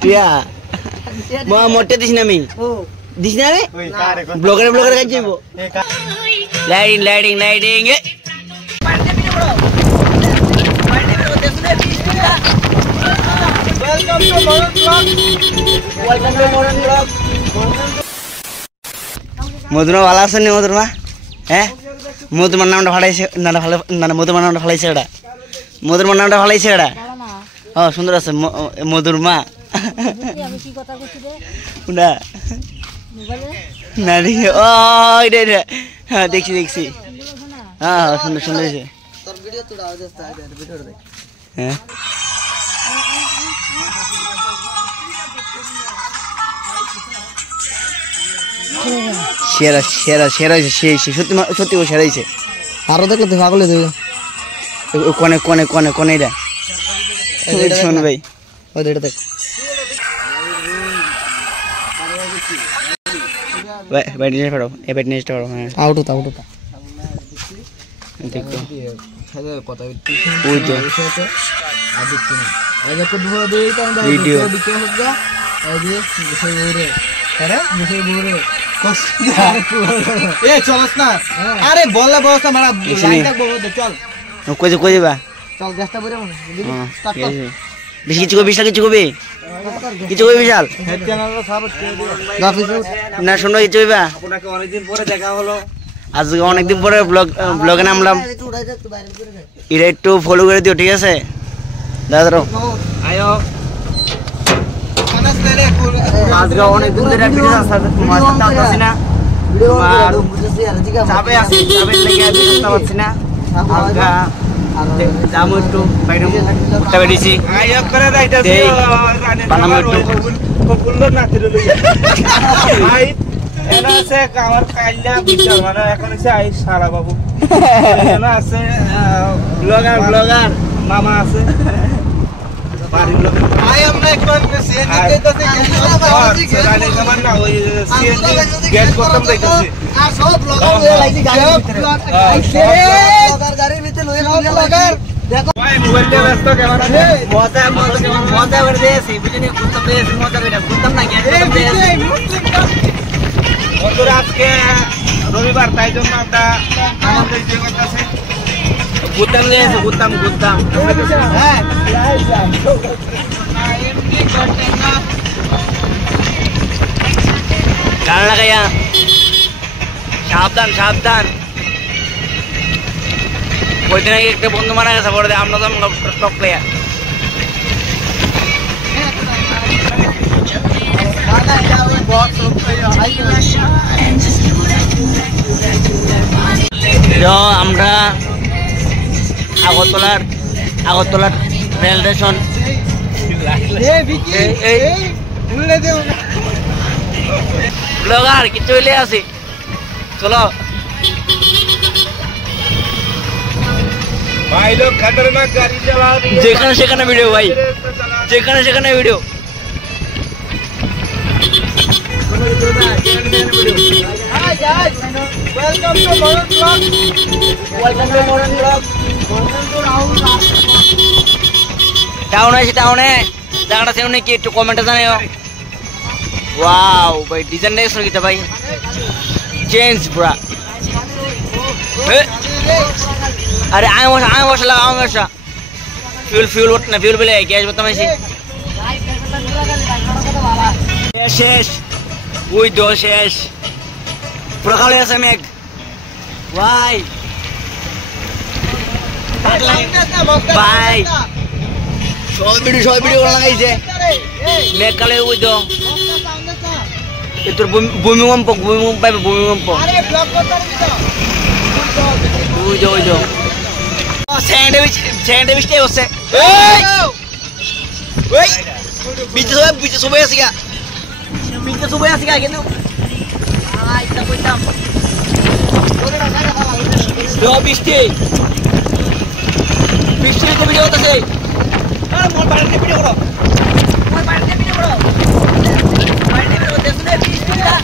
টিয়া মা মোটে দিছ না আমি দিছ না রে ব্লগার কাজ যাইবো লাইটিং মধুমা ভালো আছেন নি মধুমা হ্যাঁ মধুমার নামটা ভালাইছে না মধুমার নামটা ভালাইছে এটা মধুমার নামটা ভালাইছে এটা ও সুন্দর আছে মধুর মা না না ও এটা হ্যাঁ দেখছি হ্যাঁ সুন্দর হয়েছে হ্যাঁ সেরা হয়েছে সত্যি সেরা হয়েছে আরো দেখলে তো পাগলে দেবে কনে এটা শোন ভাই এটা দেখ ব্যাটনেস পড়ো এই ব্যাটনেসটা পড়ো হ্যাঁ আউট দেখো কথা ওই তো আর দেখছি না এই দেখো ভিডিও হোগা এই দিয়ে বিষয় বলে আরে বিষয় বলে এ চলস না আরে বললা বসা মারা লাইনটা বল দে চল কই যাবা চল গ্যাসটা ভরে মনে স্টার্ট কর বেশি কিছু কবি বিশাল না শুনো কিছু কইবা আপনাকে অনেকদিন পরে দেখা হলো আজকে অনেকদিন পরে ব্লগে নামলাম এটা একটু ফলো করে দিও ঠিক আছে দাদা আয়ো আজকে অনেকদিন ধরে ভিডিও আসছে না চাপে আসছি না যাবো একটু বাইরে ঘুরতে বেরিয়েছি আমার কাইলা বিচার মানে এখন সারা বাবু আছে ব্লগার মামা আছে আজকে রবিবার তাই জন্য আমরা ঘুরতাম গান লাগাইয়া সাবধান ওই দিন আগে একটা বন্ধু মারা গেছে বড় আমরা তো টক প্লেয়ার আমরা আগরতলার রেল স্টেশন ব্লগার কিছু হইলে আছি চলো ভাই লোক খতরনাক গাড়ি চালা যেখানে ভিডিও ভাই যেখানে video Hi guys, welcome to Moran Vlog. টাউনে জায়গাটা সেখানে কি একটু কমেন্টে জানাও ওয়াও ভাই ডিজাইন দেখছো কি ভাই চেঞ্জ পুরা अरे आए बसला फ्यूल उठ ना फ्यूल बिले गैस बता शेष ওই দো শেষ পুরো খালি আছে মেঘ ভাই সব ভিডিও লাগাইছে মেঘ কালে ওই দো তোর ভূমিকম্প পাইবে ভূমিকম্প ওই দো স্যান্ডউইচ হচ্ছে বিচে সবাই আছে গা Pintu subuh ya sih kayak gitu. Ah, hitam. Dua bisti itu video tuh sih. Ah, mau balik ke video bro. Balik ke video sudah bisti ya.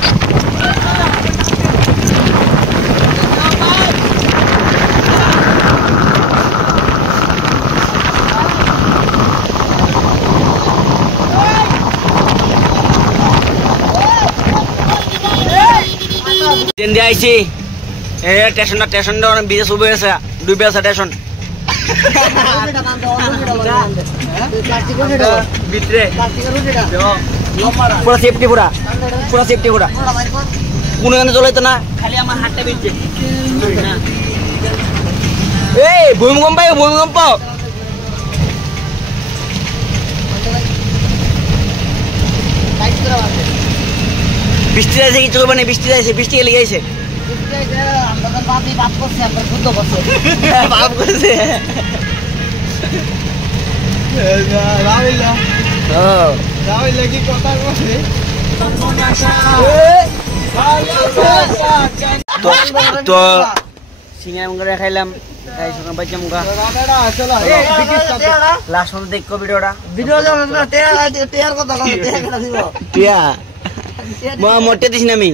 Train দিয়ে আইছি স্টেশনটা অনেক বিজে শুরু হয়েছে ডুবে আছে স্টেশন পুরা সেফটি পুরা সেফটি পুরা কোনো গানে চলাইতো না খালি আমার হাতটা বেঁচে এই ভূমিকম্প বৃষ্টি যাইছে কিছু করবে না বৃষ্টি যাইছে বৃষ্টি গেলে গেছে বাপ করছে তো সিঙ্গারা খাইলাম লাস্ট পর্যন্ত দেখো ভিডিওটা মোটে দিস না আমি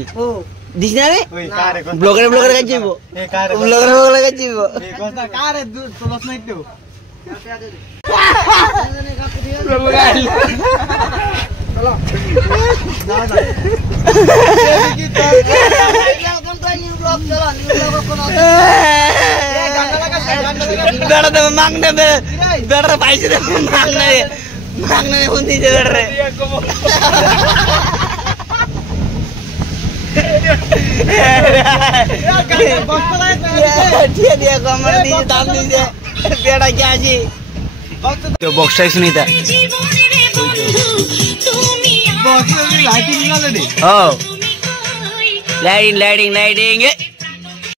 দিস না রে ব্লগারে কাজ যাইব ব্লগারে কাজ যাইব বেড়া দেবে মাং নেবে বেড়া পাইছে মাং নেবে ফোন দিয়েছে বেড়ারে বেড়া কে আছি বক্সটা শুনিতা লাইটিং